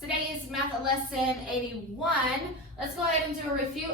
Today is math lesson 81. Let's go ahead and do a review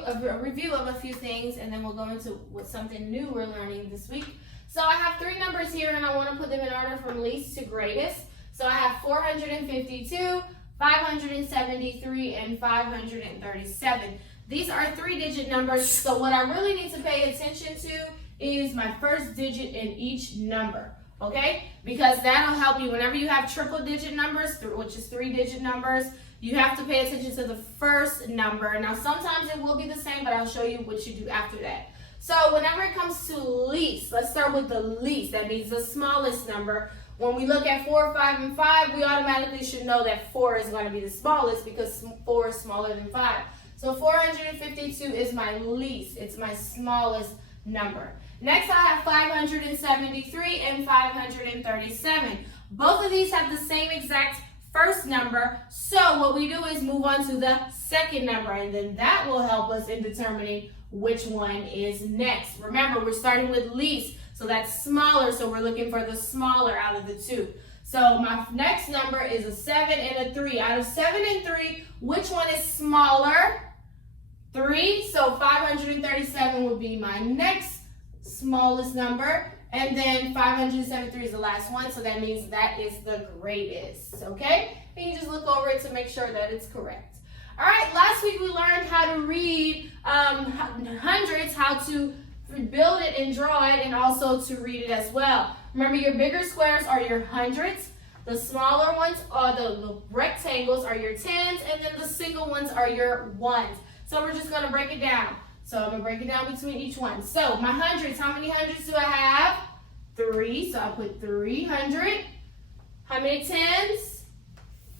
of a few things, and then we'll go into something new we're learning this week. So I have three numbers here, and I want to put them in order from least to greatest. So I have 452, 573, and 537. These are three-digit numbers, so what I really need to pay attention to is my first digit in each number. Okay, because that'll help you whenever you have triple digit numbers, which is three-digit numbers. You have to pay attention to the first number. Now sometimes it will be the same, but I'll show you what you do after that. So whenever it comes to least, let's start with the least. That means the smallest number. When we look at 4, 5, and 5, we automatically should know that 4 is going to be the smallest because 4 is smaller than 5. So 452 is my least. It's my smallest number. Next, I have 573 and 537. Both of these have the same exact first number. So what we do is move on to the second number, and then that will help us in determining which one is next. Remember, we're starting with least, so that's smaller, so we're looking for the smaller out of the two. So my next number is a 7 and a 3. Out of 7 and 3, which one is smaller? 3. So 537 would be my next smallest number, and then 573 is the last one, so that means that is the greatest. Okay, and you just look over it to make sure that it's correct. All right, last week we learned how to read hundreds, how to build it and draw it, and also to read it as well. Remember, your bigger squares are your hundreds, the smaller ones are the rectangles are your tens, and then the single ones are your ones. So we're just going to break it down. So I'm going to break it down between each one. So my hundreds, how many hundreds do I have? 3. So I'll put 300. How many tens?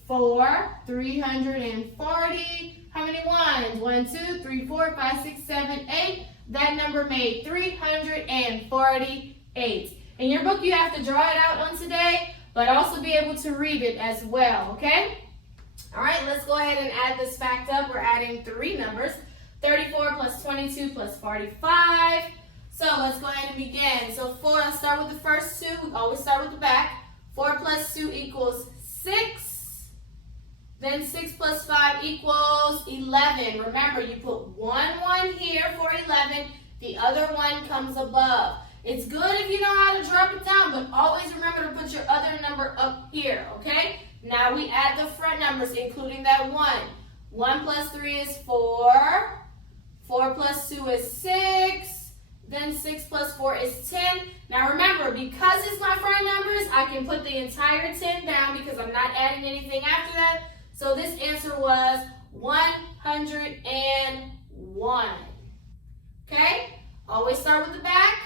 4. 340. How many ones? 1, 2, 3, 4, 5, 6, 7, 8. That number made 348. In your book, you have to draw it out on today, but also be able to read it as well, okay? All right, let's go ahead and add this fact up. We're adding three numbers. 34 plus 22 plus 45. So let's go ahead and begin. So 4, let's start with the first two. We always start with the back. 4 plus 2 equals 6. Then 6 plus 5 equals 11. Remember, you put 1 here for 11. The other one comes above. It's good if you know how to drop it down, but always remember to put your other number up here, okay? Now we add the front numbers, including that 1. 1 plus 3 is 4. 4 plus 2 is 6. Then 6 plus 4 is 10. Now remember, because it's my front numbers, I can put the entire 10 down because I'm not adding anything after that. So this answer was 101. Okay? Always start with the back.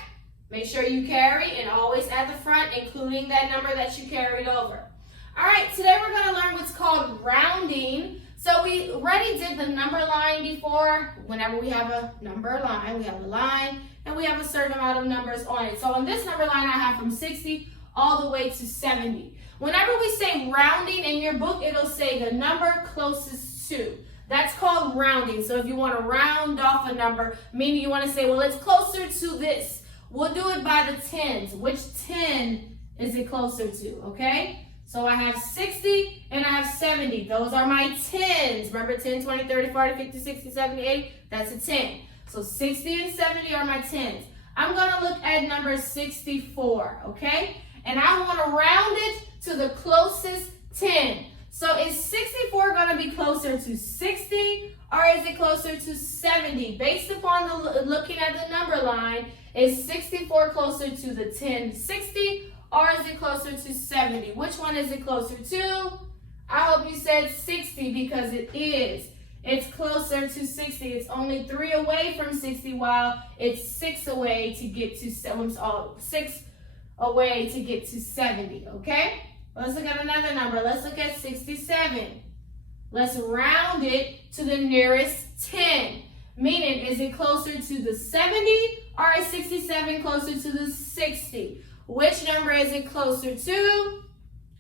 Make sure you carry, and always add the front, including that number that you carried over. All right, today we're going to learn what's called rounding. So we already did the number line before. Whenever we have a number line, we have a line, and we have a certain amount of numbers on it. So on this number line, I have from 60 all the way to 70. Whenever we say rounding in your book, it'll say the number closest to. That's called rounding. So if you want to round off a number, meaning you want to say, well, it's closer to this. We'll do it by the tens. Which 10 is it closer to, okay? So I have 60 and I have 70. Those are my tens. Remember 10, 20, 30, 40, 50, 60, 70, 80? That's a 10. So 60 and 70 are my tens. I'm going to look at number 64, okay? And I want to round it to the closest 10. So is 64 going to be closer to 60 or is it closer to 70? Based upon looking at the number line, is 64 closer to the 1060? Or is it closer to 70? Which one is it closer to? I hope you said 60 because it is. It's closer to 60. It's only 3 away from 60 while it's 6 away to get to 6 away to get to 70, okay? Let's look at another number. Let's look at 67. Let's round it to the nearest 10. Meaning, is it closer to the 70 or is 67 closer to the 60? Which number is it closer to?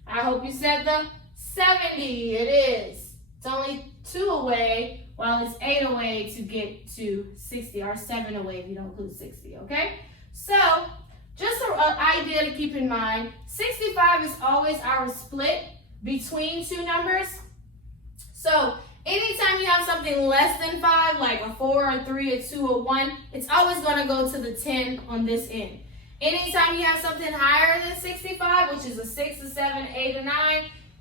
I hope you said the 70. It is. It's only 2 away, while it's 8 away to get to 60, or 7 away if you don't include 60, okay? So, just an idea to keep in mind, 65 is always our split between two numbers. So anytime you have something less than 5, like a 4, a 3, a 2, a 1, it's always going to go to the 10 on this end. Anytime you have something higher than 65, which is a 6, a 7, 8, a 9,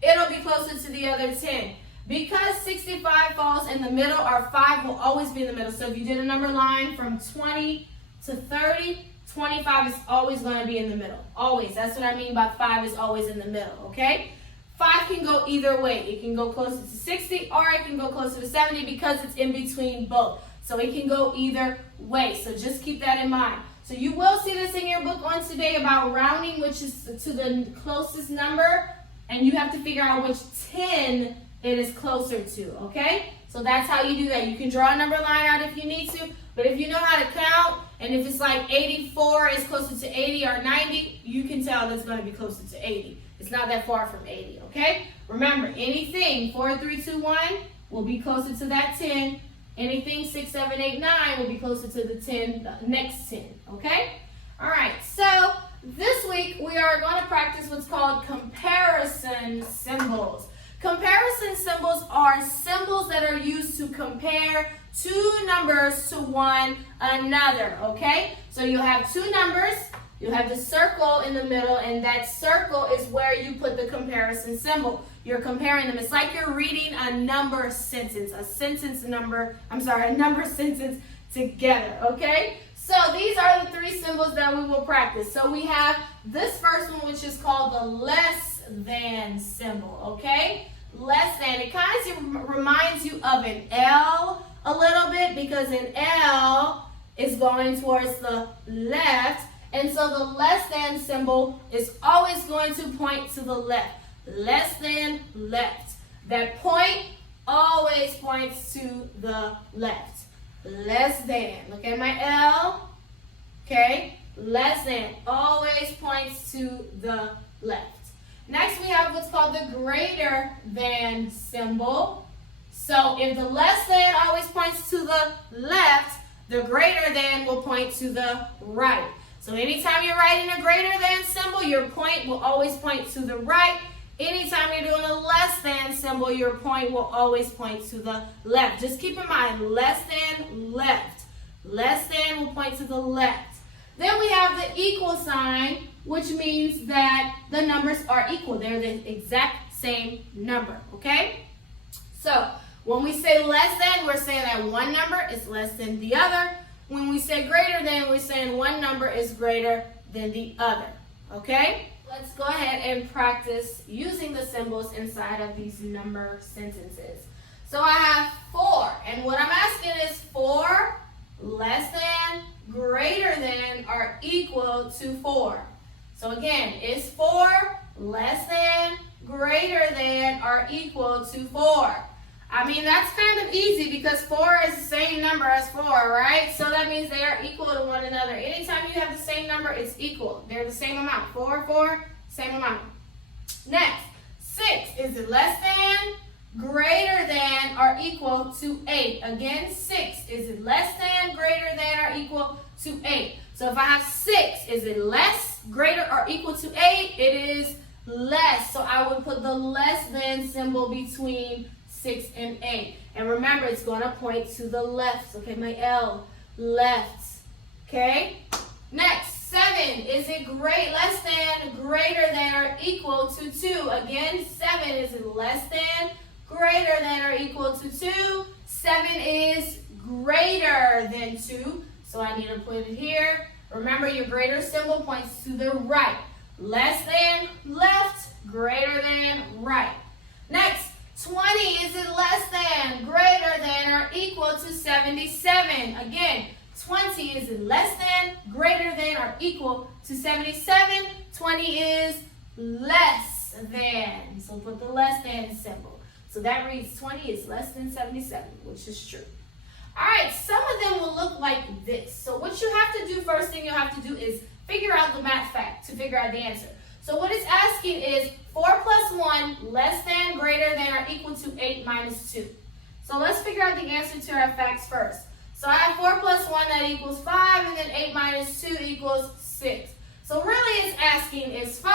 it'll be closer to the other 10. Because 65 falls in the middle, our 5 will always be in the middle. So if you did a number line from 20 to 30, 25 is always going to be in the middle. Always. That's what I mean by 5 is always in the middle, okay? 5 can go either way. It can go closer to 60 or it can go closer to 70 because it's in between both. So it can go either way. So just keep that in mind. So you will see this in your book on today about rounding, which is to the closest number. And you have to figure out which 10 it is closer to, okay? So that's how you do that. You can draw a number line out if you need to. But if you know how to count, and if it's like 84 is closer to 80 or 90, you can tell that's going to be closer to 80. It's not that far from 80, okay? Remember, anything 4, 3, 2, 1 will be closer to that 10. Anything 6, 7, 8, 9 will be closer to the 10, the next 10, okay? All right, so this week we are going to practice what's called comparison symbols. Comparison symbols are symbols that are used to compare two numbers to one another, okay? So you'll have two numbers, you'll have the circle in the middle, and that circle is where you put the comparison symbol. You're comparing them. It's like you're reading a number sentence, a number sentence together, okay? So these are the three symbols that we will practice. So we have this first one, which is called the less than symbol, okay? Less than. It kind of reminds you of an L a little bit because an L is going towards the left. And so the less than symbol is always going to point to the left. Less than, left. That point always points to the left. Less than. Look at my L. Okay? Less than always points to the left. Next we have what's called the greater than symbol. So if the less than always points to the left, the greater than will point to the right. So anytime you're writing a greater than symbol, your point will always point to the right. Anytime you're doing a less than symbol, your point will always point to the left. Just keep in mind, less than, left. Less than will point to the left. Then we have the equal sign, which means that the numbers are equal. They're the exact same number, okay? So when we say less than, we're saying that one number is less than the other. When we say greater than, we're saying one number is greater than the other, okay? Let's go ahead and practice using the symbols inside of these number sentences. So I have 4, and what I'm asking is 4 less than, greater than, or equal to 4. So again, is 4 less than, greater than, or equal to 4? I mean, that's kind of easy because 4 is the same number as 4, right? So that means they are equal to one another. Anytime you have the same number, it's equal. They're the same amount. 4, 4, same amount. Next, 6. Is it less than, greater than, or equal to 8? Again, 6. Is it less than, greater than, or equal to 8? So if I have 6, is it less, greater, or equal to 8? It is less. So I would put the less than symbol between 6 and 8. And remember, it's going to point to the left. Okay, my L, left. Okay? Next, 7. Is it less than, greater than, or equal to 2? Again, 7. Is it less than, greater than, or equal to 2? 7 is greater than 2. So I need to put it here. Remember, your greater symbol points to the right. Less than, left, greater than, right. Next, 20, is it less than, greater than, or equal to 77? Again, 20, is it less than, greater than, or equal to 77? 20 is less than. So put the less than symbol. So that reads 20 is less than 77, which is true. All right, some of them will look like this. So what you have to do, first thing you have to do is figure out the math fact to figure out the answer. So what it's asking is 4 plus 1 less than, greater than, or equal to 8 minus 2. So let's figure out the answer to our facts first. So I have 4 plus 1 that equals 5, and then 8 minus 2 equals 6. So really it's asking is 5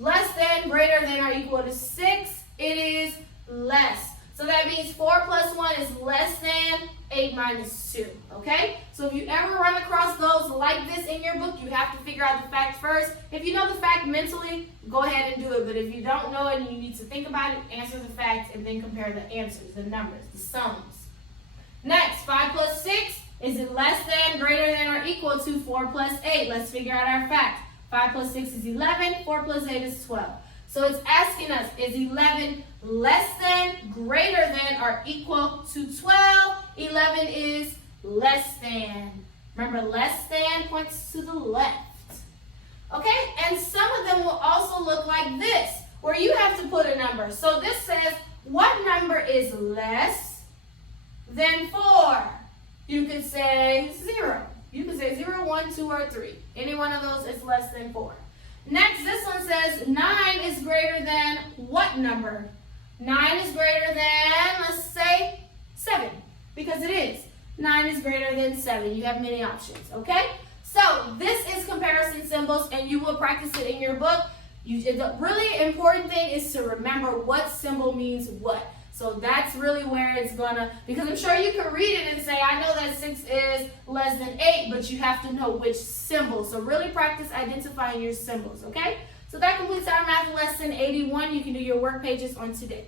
less than, greater than, or equal to 6? It is less. So that means 4 plus 1 is less than 8 minus 2, okay? So if you ever run across those like this in your book, you have to figure out the fact first. If you know the fact mentally, go ahead and do it. But if you don't know it and you need to think about it, answer the facts and then compare the answers, the numbers, the sums. Next, 5 plus 6, is it less than, greater than, or equal to 4 plus 8? Let's figure out our fact. 5 plus 6 is 11, 4 plus 8 is 12. So it's asking us, is 11 less than, greater than, or equal to 12? 11 is less than. Remember, less than points to the left. Okay, and some of them will also look like this, where you have to put a number. So this says, what number is less than 4? You could say 0. You could say 0, 1, 2, or 3. Any one of those is less than 4. Next, this one says 9 is greater than what number? 9 is greater than, let's say, 7, because it is. 9 is greater than 7. You have many options, okay? So this is comparison symbols, and you will practice it in your book. The really important thing is to remember what symbol means what. So that's really where it's gonna, because I'm sure you can read it and say, I know that 6 is less than 8, but you have to know which symbol. So really practice identifying your symbols, okay? So that completes our math lesson 81. You can do your work pages on today.